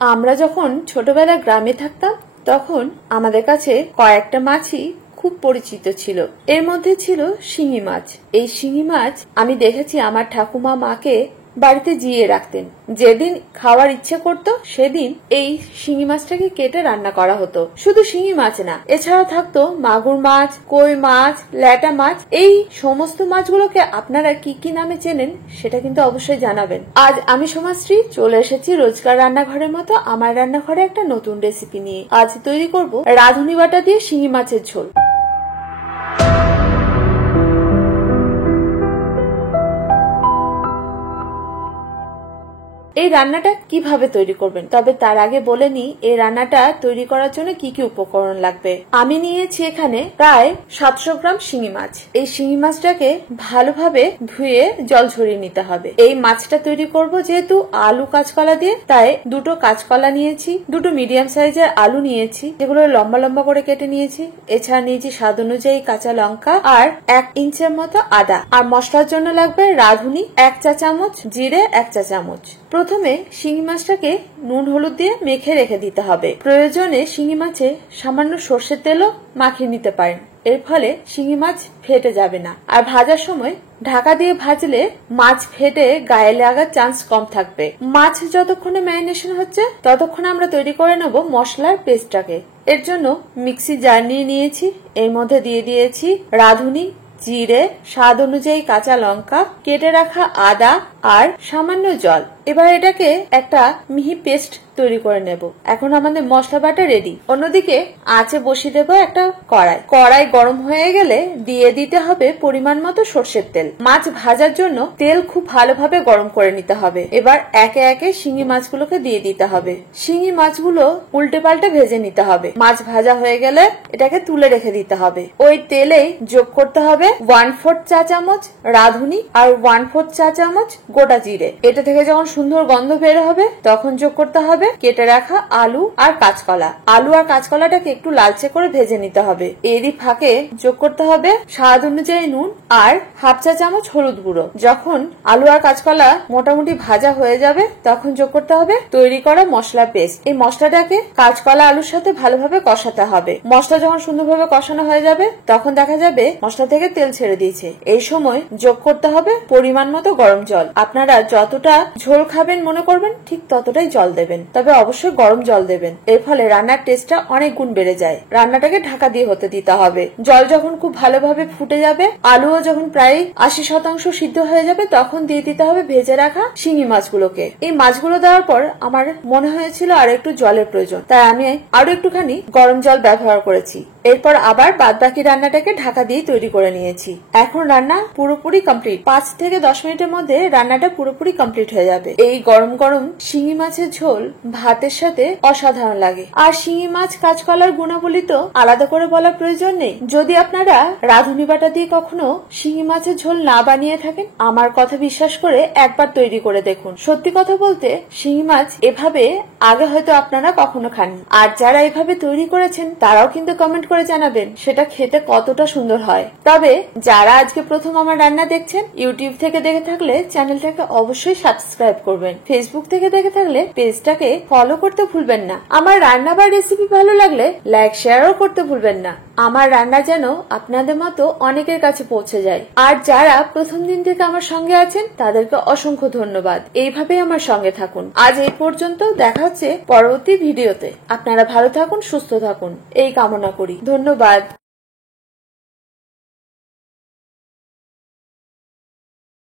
আমরা যখন ছোটবেলায় গ্রামে থাকতাম তখন আমাদের কাছে কয়েকটা মাছই খুব পরিচিত ছিল। এর মধ্যে ছিল শিঙি মাছ। এই শিঙি মাছ আমি দেখেছি আমার ঠাকুমা মাকে বাড়িতে জিয়ে রাখতেন। যেদিন খাওয়ার ইচ্ছে করত সেদিন এই শিঙি মাছটাকে কেটে রান্না করা হতো। শুধু শিঙি মাছ না, এছাড়া থাকতো মাগুর মাছ, কই মাছ, ল্যাটা মাছ। এই সমস্ত মাছগুলোকে আপনারা কি কি নামে চেনেন সেটা কিন্তু অবশ্যই জানাবেন। আজ আমি সমাজশ্রী চলে এসেছি রোজকার রান্নাঘরের মতো আমার রান্নাঘরে একটা নতুন রেসিপি নিয়ে। আজ তৈরি করব রাঁধুনি বাটা দিয়ে শিঙি মাছের ঝোল। এই রান্নাটা কিভাবে তৈরি করবেন, তবে তার আগে বলে নি এই রান্নাটা তৈরি করার জন্য কি কি উপকরণ লাগবে। আমি নিয়েছি এখানে প্রায় 700 গ্রাম শিঙি মাছ। এই শিঙি মাছটাকে ভালোভাবে ধুয়ে জল ঝরিয়ে নিতে হবে। এই মাছটা তৈরি করব যেহেতু আলু কাঁচকলা দিয়ে, তাই দুটো কাঁচকলা নিয়েছি, দুটো মিডিয়াম সাইজের আলু নিয়েছি যেগুলো লম্বা লম্বা করে কেটে নিয়েছি। এছাড়া নিয়েছি স্বাদ অনুযায়ী কাঁচা লঙ্কা আর 1 ইঞ্চের মতো আদা। আর মশলার জন্য লাগবে রাঁধুনি 1 চা চামচ, জিরে 1 চা চামচ। প্রথমে শিঙি মাছটাকে নুন হলুদ দিয়ে মেখে রেখে দিতে হবে। প্রয়োজনে শিঙি মাছে সামান্য সর্ষের তেলও মাখিয়ে নিতে পারেন, এর ফলে শিঙি মাছ ফেটে যাবে না। আর ভাজার সময় ঢাকা দিয়ে ভাজলে মাছ ফেটে গায়ে লাগার চান্স কম থাকবে। মাছ যতক্ষণে ম্যারিনেশন হচ্ছে ততক্ষণে আমরা তৈরি করে নেব মশলার পেস্টটাকে। এর জন্য মিক্সি জার নিয়ে নিয়েছি, এর মধ্যে দিয়ে দিয়েছি রাঁধুনি, জিরে, স্বাদ অনুযায়ী কাঁচা লঙ্কা, কেটে রাখা আদা আর সামান্য জল। এবার এটাকে একটা মিহি পেস্ট তৈরি করে নেব। এখন আমাদের মশলা বাটা রেডি। অন্যদিকে আঁচে বসিয়ে দেবো একটা কড়াই গরম হয়ে গেলে দিয়ে দিতে হবে পরিমাণ মতো সর্ষের তেল। মাছ ভাজার জন্য তেল খুব ভালোভাবে গরম করে নিতে হবে। এবার একে একে শিঙি মাছগুলোকে দিয়ে দিতে হবে। শিঙি মাছগুলো উল্টে পাল্টে ভেজে নিতে হবে। মাছ ভাজা হয়ে গেলে এটাকে তুলে রেখে দিতে হবে। ওই তেলেই যোগ করতে হবে 1/4 চা চামচ রাঁধুনি আর 1/4 চা চামচ গোটা জিরে। এটা থেকে যখন সুন্দর গন্ধ বের হবে তখন যোগ করতে হবে কেটে রাখা আলু আর কাঁচকলা। আলু আর কাঁচকলাটাকে একটু লালচে করে ভেজে নিতে হবে। এরই ফাঁকে যোগ করতে হবে স্বাদ অনুযায়ী নুন আর 1/2 চা চামচ হলুদ গুঁড়ো। যখন আলু আর কাঁচকলা মোটামুটি ভাজা হয়ে যাবে তখন যোগ করতে হবে তৈরি করা মশলা পেস্ট। এই মশলাটাকে কাঁচকলা আলুর সাথে ভালোভাবে কষাতে হবে। মশলা যখন সুন্দরভাবে কষানো হয়ে যাবে তখন দেখা যাবে মশলা থেকে তেল ছেড়ে দিয়েছে। এই সময় যোগ করতে হবে পরিমাণ মতো গরম জল। আপনারা যতটা ঝোল খাবেন মনে করবেন ঠিক ততটাই জল দেবেন, তবে অবশ্যই গরম জল দেবেন। এর ফলে রান্নার টেস্টটা অনেক গুণ বেড়ে যায়। রান্নাটাকে ঢাকা দিয়ে হতে দিতে হবে। জল যখন খুব ভালোভাবে ফুটে যাবে, আলুও যখন প্রায় 80% সিদ্ধ হয়ে যাবে তখন দিয়ে দিতে হবে ভেজে রাখা শিঙি মাছগুলোকে। এই মাছগুলো দেওয়ার পর আমার মনে হয়েছিল আর একটু জলের প্রয়োজন, তাই আমি আরো একটুখানি গরম জল ব্যবহার করেছি। এরপর আবার বাদবাকি রান্নাটাকে ঢাকা দিয়ে তৈরি করে নিয়েছি। এখন রান্না পুরোপুরি কমপ্লিট। 5 থেকে 10 মিনিটের মধ্যে রান্নাটা পুরোপুরি কমপ্লিট হয়ে যাবে। এই গরম গরম শিঙি মাছের ঝোল ভাতের সাথে অসাধারণ লাগে। আর শিঙি মাছ কাঁচকলার গুণাবলী তো আলাদা করে বলার প্রয়োজন নেই। যদি আপনারা রাঁধুনি বাটা দিয়ে কখনো শিঙি মাছের ঝোল না বানিয়ে থাকেন, আমার কথা বিশ্বাস করে একবার তৈরি করে দেখুন। সত্যি কথা বলতে শিঙি মাছ এভাবে আগে হয়তো আপনারা কখনো খাননি। আর যারা এভাবে তৈরি করেছেন তারাও কিন্তু কমেন্ট করে জানাবেন সেটা খেতে কতটা সুন্দর হয়। তবে যারা আজকে প্রথম আমার রান্না দেখছেন, ইউটিউব থেকে দেখে থাকলে চ্যানেলটাকে অবশ্যই সাবস্ক্রাইব করবেন। ফেসবুক থেকে দেখে থাকলে পেজটাকে ফলো করতে ভুলবেন না। আমার রান্না বা রেসিপি ভালো লাগলে লাইক শেয়ারও করতে ভুলবেন না। আমার রান্না যেন আপনাদের মতো অনেকের কাছে পৌঁছে যায়। আর যারা প্রথম দিন থেকে আমার সঙ্গে আছেন তাদেরকে অসংখ্য ধন্যবাদ। এইভাবেই আমার সঙ্গে থাকুন। আজ এই পর্যন্ত, দেখা হচ্ছে পরবর্তী ভিডিওতে। আপনারা ভালো থাকুন, সুস্থ থাকুন এই কামনা করি। ধন্যবাদ।